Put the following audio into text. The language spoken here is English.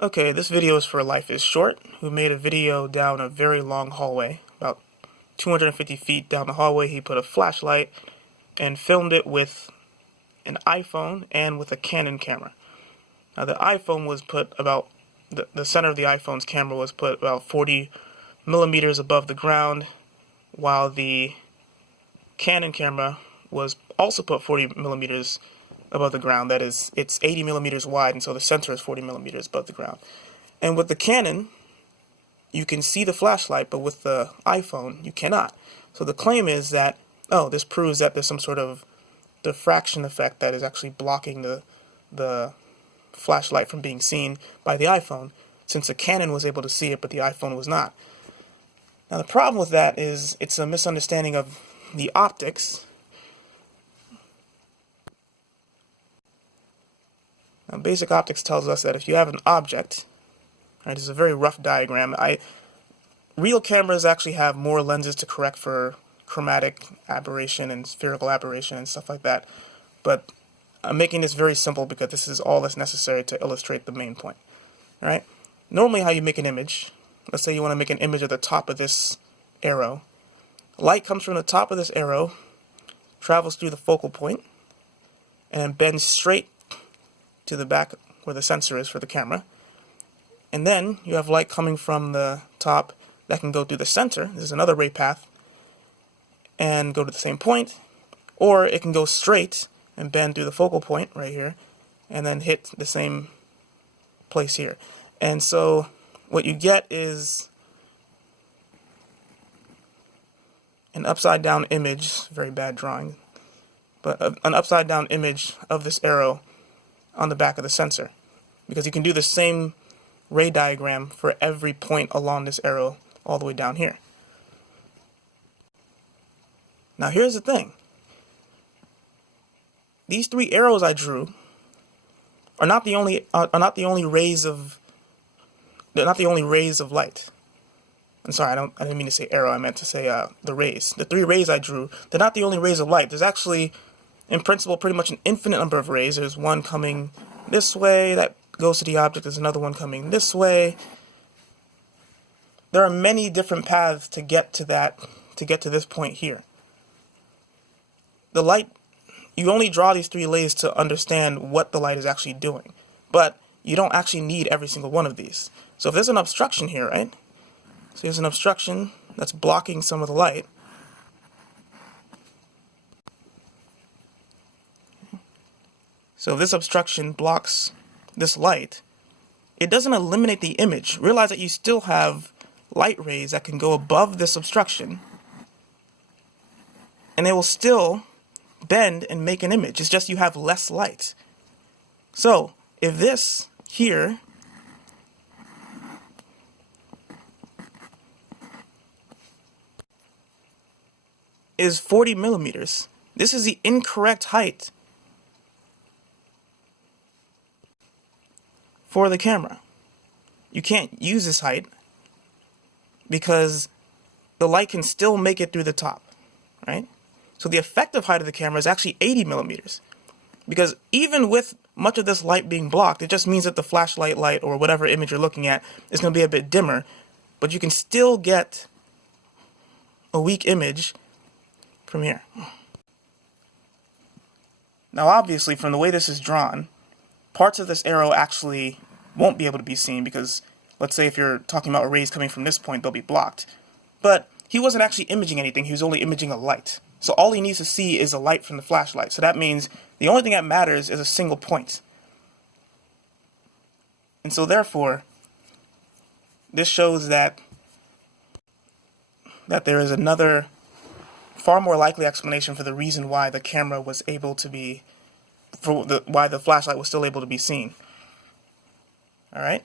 Okay, this video is for Life is Short, who made a video down a very long hallway. About 250 feet down the hallway, he put a flashlight and filmed it with an iPhone and with a Canon camera. Now the iPhone was put about, the center of the iPhone's camera was put about 40 millimeters above the ground, while the Canon camera was also put 40 millimeters above the ground. That is, it's 80 millimeters wide, and so the center is 40 millimeters above the ground. And with the Canon, you can see the flashlight, but with the iPhone, you cannot. So the claim is that, oh, this proves that there's some sort of diffraction effect that is actually blocking the flashlight from being seen by the iPhone, since the Canon was able to see it, but the iPhone was not. Now the problem with that is it's a misunderstanding of the optics. Now, basic optics tells us that if you have an object, right, this is a very rough diagram. Real cameras actually have more lenses to correct for chromatic aberration and spherical aberration and stuff like that. But I'm making this very simple because this is all that's necessary to illustrate the main point. All right? Normally how you make an image, let's say you want to make an image at the top of this arrow. Light comes from the top of this arrow, travels through the focal point, and then bends straight to the back where the sensor is for the camera. And then you have light coming from the top that can go through the center. This is another ray path, and go to the same point, or it can go straight and bend through the focal point right here and then hit the same place here. And so what you get is an upside down image, very bad drawing, but an upside down image of this arrow on the back of the sensor, because you can do the same ray diagram for every point along this arrow all the way down here. Now here's the thing. These three arrows I drew are not the only rays of light. I'm sorry, I didn't mean to say arrow, I meant to say the rays. The three rays I drew, they're not the only rays of light. There's actually, in principle, pretty much an infinite number of rays. There's one coming this way that goes to the object. There's another one coming this way. There are many different paths to get to this point here. The light, you only draw these three rays to understand what the light is actually doing, but you don't actually need every single one of these. So if there's an obstruction here, right? So there's an obstruction that's blocking some of the light. So if this obstruction blocks this light, it doesn't eliminate the image. Realize that you still have light rays that can go above this obstruction, and they will still bend and make an image. It's just you have less light. So if this here is 40 millimeters, this is the incorrect height for the camera. You can't use this height because the light can still make it through the top, right? So the effective height of the camera is actually 80 millimeters, because even with much of this light being blocked, it just means that the flashlight light or whatever image you're looking at is going to be a bit dimmer, but you can still get a weak image from here. Now obviously, from the way this is drawn, parts of this arrow actually won't be able to be seen, because let's say if you're talking about rays coming from this point, they'll be blocked. But he wasn't actually imaging anything, he was only imaging a light. So all he needs to see is a light from the flashlight. So that means the only thing that matters is a single point. And so therefore, this shows that there is another far more likely explanation for the reason why the camera was able to be, why the flashlight was still able to be seen. All right?